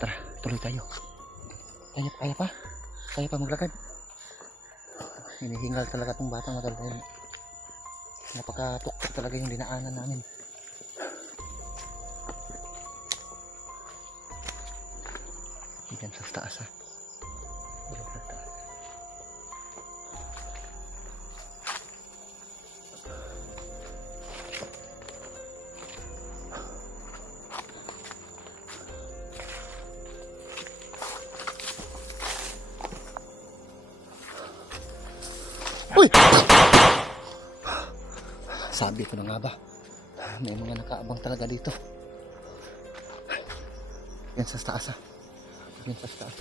Tara, tuloy tayo. Kaya pa? Kaya pa maglakad? Hinihingal talaga tong batang mga tol. Napakatuktok talaga yung dinaanan namin. Diyan sa taas ha. Diyan sa taas. Uy! Sabi ko na nga ba, may mga nakaabang talaga dito. Yan sa taas ha. Yan sa taas.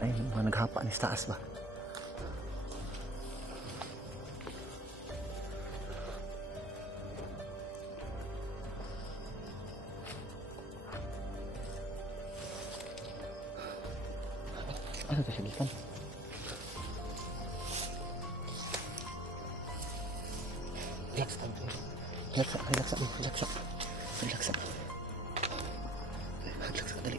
Ay, mga naghapa ni sa taas ba? Ano ba siya gikan? Relax lang. Relax lang. Relax lang. Relax lang. Relax lang. Relax lang. Dali.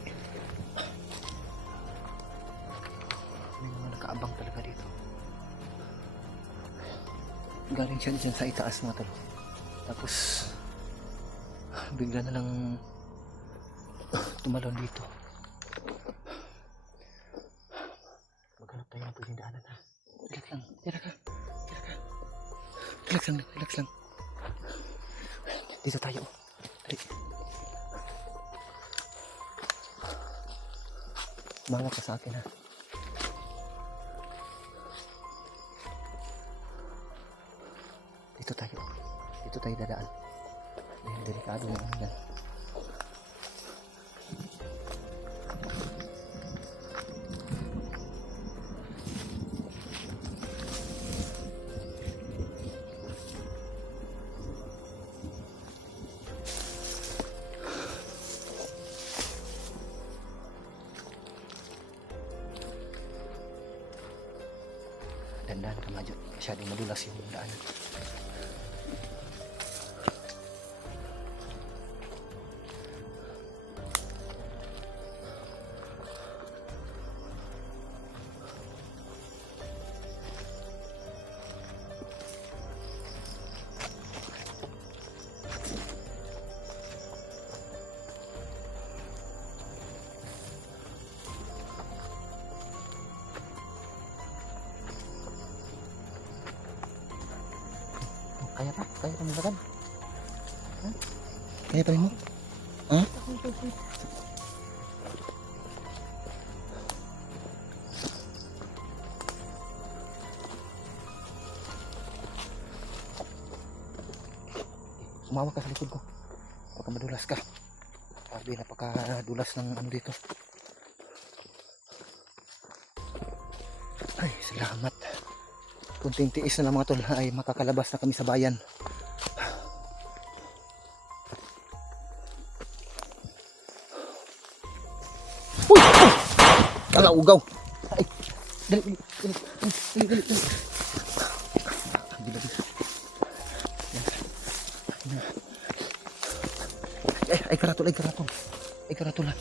May mga nakaabang talaga dito. Galing siya dyan sa itaas mga talo. Tapos bigla na lang tumalon dito. Maghanap tayo ng pwedeng daanan ha. Relax lang. Tira ka. Tira ka. Relax lang. Relax lang. Dito tayo. Dali. Mangap ka sa akin ha. Dito tayo. Dito tayo dadaan. Dahil delikado na yan. Dandan ka Majud. Masyadong madulas yung daanan. Kaya pa? Kaya pa maglakad? Ha? Kaya pa rin mo? Ha? Sumawak ka sa likod ko. Baka madulas ka. Sabi, napakadulas ng ano dito. Ay, salamat. Kunting tiis na lang mga tol ay makakalabas na kami sa bayan. Uy! Kalaugaw! Ay! Dali! Ay karatol! Ay karatol lang.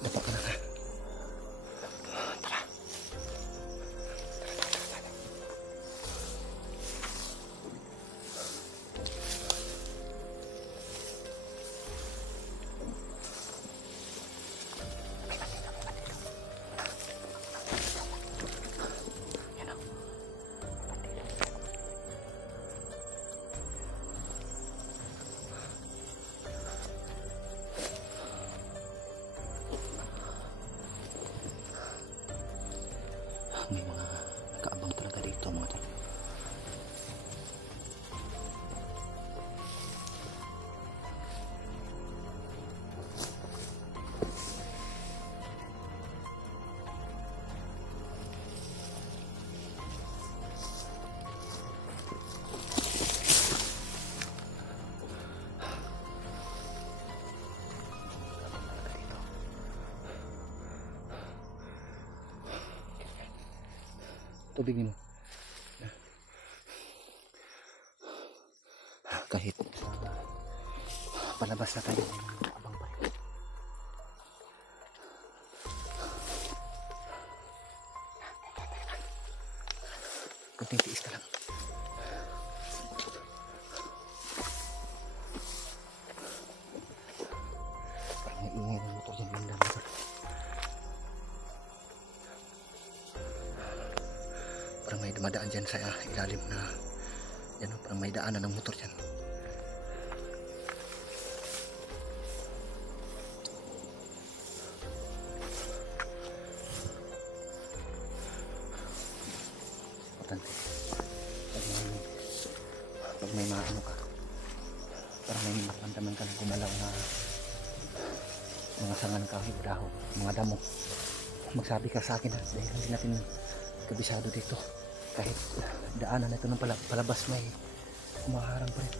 Dapat ka na ka. May mga nakaabang talaga dito mga tol. Tubig mo. Kahit palabas na tayo, abang pa rin. Kunting tiis ka lang. Parang may ingay ng motor dyan, banda motor. Parang may dumadaan dyan sa ilalim na yan, parang may daanan ng motor dyan. Importante pag may maano ka, parang may maramdaman ka na gumalaw na mga sangan kahoy, dahon, mga damo, magsabi ka sa akin ha, dahil hindi natin kabisado dito. Kahit daanan na ito ng palabas, may kumaharang pa rin.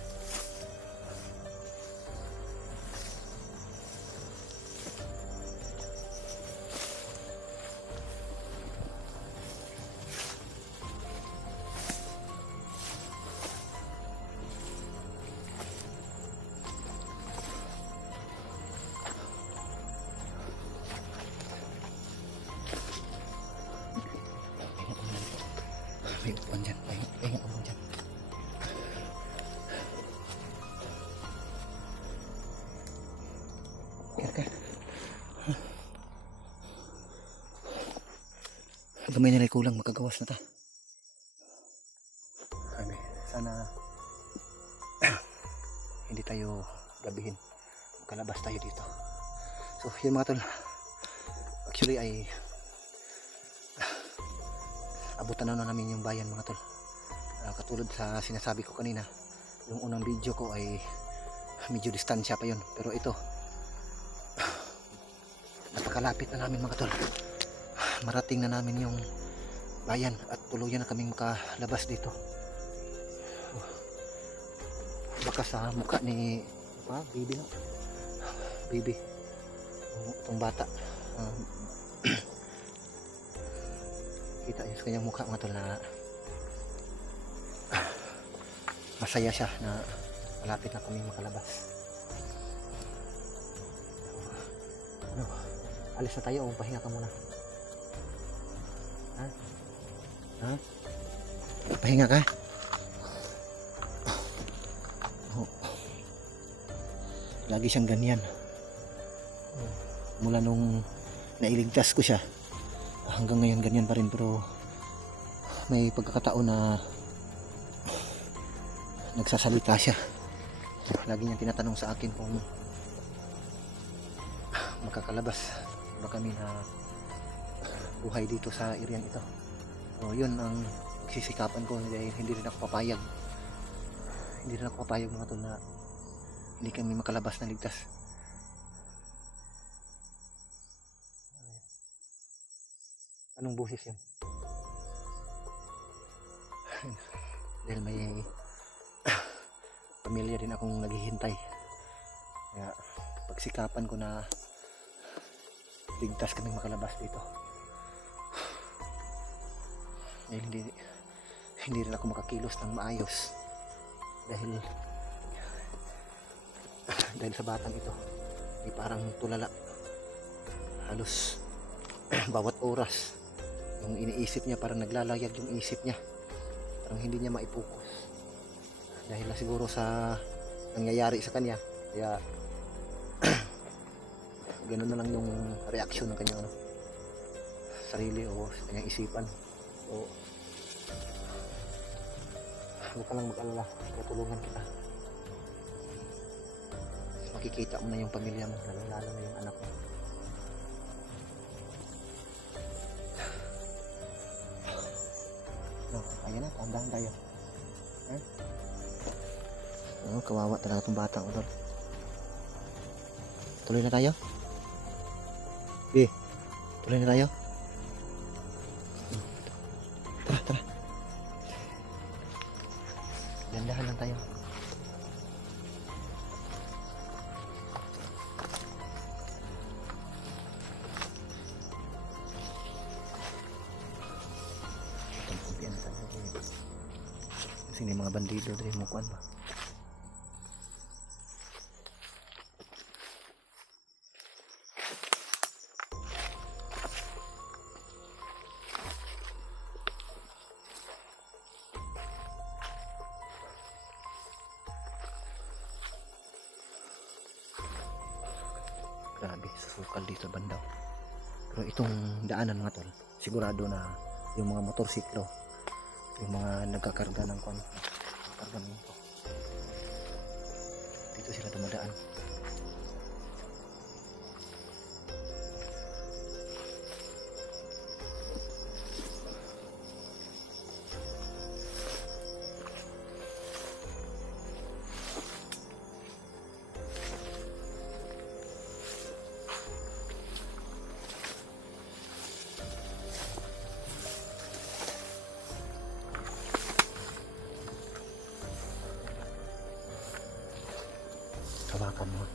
May upuan dyan, pahinga mo dyan. Kaya gamay nila'y kulang, makagawas na ta. Sana hindi tayo gabihin, makalabas tayo dito. So yun mga tol, actually ay abutan na namin yung bayan mga tol. Katulad sa sinasabi ko kanina, yung unang video ko ay medyo distansya pa yun, pero ito napakalapit na namin mga tol. Marating na namin yung bayan at tuluyan na kaming makalabas dito. Baka sa mukha ni baby no? Baby itong bata, kita yung sa kanyang mukha mga tol na masaya siya na malapit na kami makalabas. Ano, alis na tayo o pahinga ka muna? Ha? Pahinga ka? Lagi siyang ganyan mula nung nailigtas ko siya hanggang ngayon, ganyan pa rin. Pero may pagkakataon na nagsasalita siya. Lagi niyang tinatanong sa akin kung makakalabas ba kami na buhay dito sa area ito. So yun ang sisikapan ko, dahil hindi rin ako papayag mga tol na hindi kami makalabas na ligtas. Anong boses yun? Dahil may pamilya din akong naghihintay, kaya pagsikapan ko na ligtas kaming makalabas dito. Dahil hindi rin ako makakilos ng maayos dahil sa batang ito ay parang tulala. Halos bawat oras yung iniisip niya, parang naglalayag yung isip niya, parang hindi niya maipokus dahil na siguro sa nangyayari sa kanya. Kaya ganoon na lang yung reaksyon ng kanyang sarili o sa kanyang isipan. So huwag ka lang mag-alala, tutulungan kita. Makikita mo na yung pamilya mo, lalo na yung anak mo. No, ayan na, tandahan tayo. Kawawa talaga itong batang utol. Tuloy na tayo? Tuloy na tayo? Tara. Dandahan lang tayo. Sini mga bandido diri mo kuan ba. Grabe, susukal dito banda. Pero itong daanan mga tol, sigurado na yung mga motorsiklo, yung mga nagkakarga ng kargamento, dito sila dumadaan. Hawakan mo.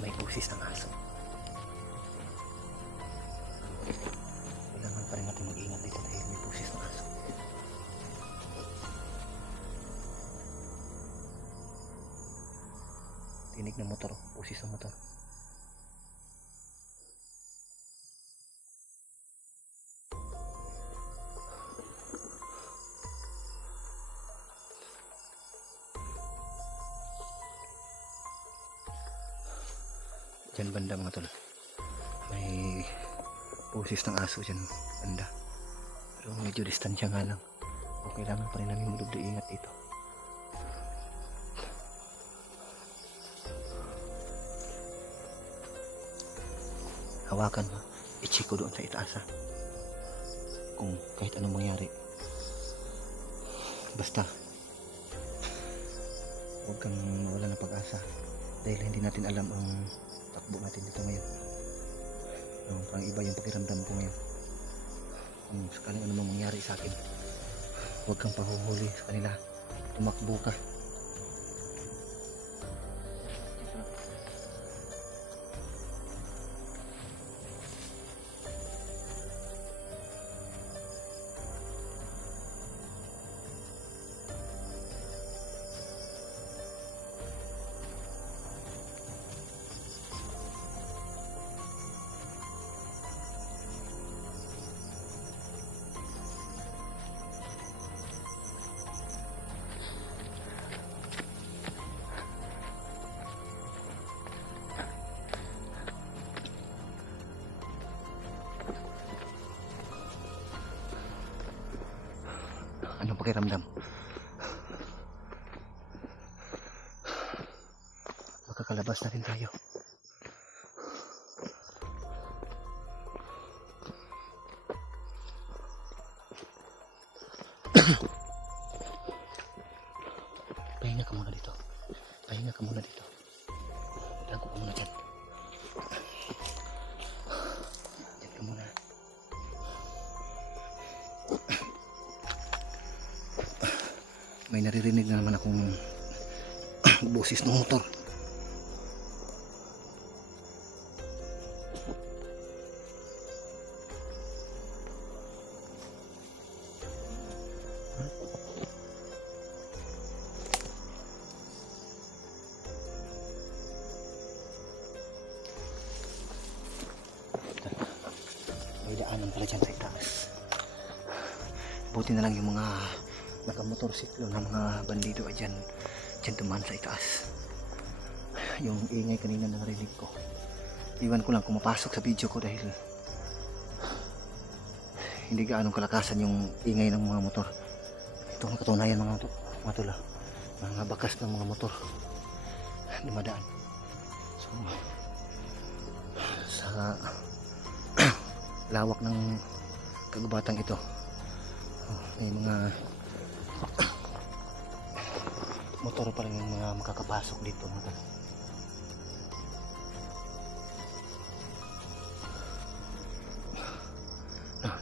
May busis ng aso. Kailangan pa rin natin mag-ingat dito dahil may busis ng aso. Tinig ng motor, busis ng motor. Diyan banda mga tol, may busis ng aso dyan banda, pero medyo distansya nga lang. O kailangan pa rin namin magdubli ingat dito. Hawakan mo, i-check ko doon sa itaas ha, kung kahit anong mangyari. Basta huwag kang mawala ng pag-asa dahil hindi natin alam ang takbo natin dito ngayon. Parang iba yung pakiramdam ko ngayon. Kung sakaling ano mang mangyari sa akin, huwag kang pahuhuli sa kanila, tumakbo ka. Anong pakiramdam? Magkakalabas na rin tayo. Pahinga ka muna dito. Pahinga ka muna dito. Lago ka muna dyan. Dyan ka muna. May naririnig na naman akong busis ng motor. May daanan pala dyan sa itaas. Buti na lang yung mga nakamotorsiklo na mga bandido ay dyan dumaan sa itaas. Yung ingay kanina na narinig ko, iwan ko lang kung mapasok sa video ko dahil hindi gaanong kalakasan yung ingay ng mga motor. Ito ang katunayan mga tula, mga bakas ng mga motor dumadaan. So sa lawak ng kagubatan ito, may mga motor pa rin yung mga makakapasok dito.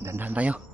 Dandahan tayo.